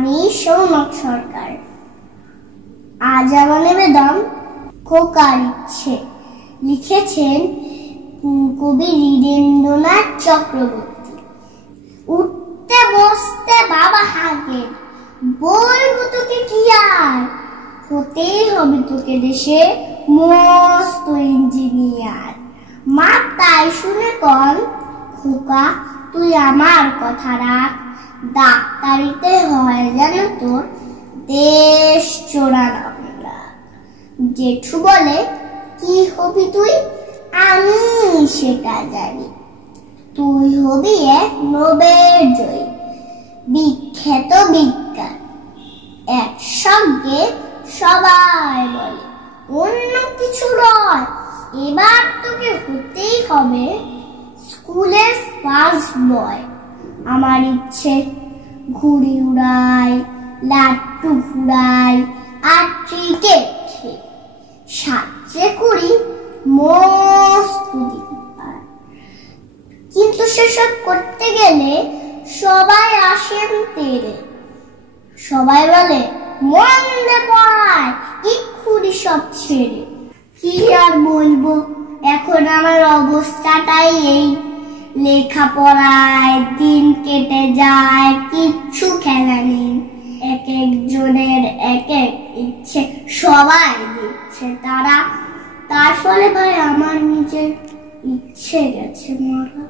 আমি সৌনক সরকার। আজ আমার নিবেদন খোকার ইচ্ছে। লিখেছেন কবি হৃদেন্দ্রনাথ চক্রবর্তী। উঠতে বসতে বাবা হাঁকে, বলবো তোকে কি আর, হতেই হবে তোকে দেশে মস্ত ইঞ্জিনিয়ার। মা তাই শুনে কন, খোকা তুই আমার কথা রাখ, ডাক্তারিতে হয় যেন তোর দেশ চোরানা। জেঠু বলে, কি হবি তুই? আমি সেটা জানি, তুই হবি এক নোবেল জয়ী বিখ্যাত বিজ্ঞান। একসঙ্গে সবাই বলে, অন্য কিছু নয়, এবার তোকে হতেই হবে স্কুলের ফার্স্ট বয়। আমার ইচ্ছে ঘুড়ি উড়াই, লাট্টু ঘুরাই, আর ক্রিকেট খেলি, সাথে করি মস্ত দিন। কিন্তু সেসব করতে গেলে সবাই আসেন তেরে। সবাই বলে, মন্দে পড়ায়, এক্ষুনি সব ছেড়ে। কি আর বলবো, এখন আমার অবস্থাটাই এই। লেখাপড়ায় দিন কেটে যায়, কিচ্ছু খেলা নেই। এক একজনের এক এক ইচ্ছে সবাই দিচ্ছে তারা, তার ফলে ভাই আমার নিজের ইচ্ছে গেছে মরা।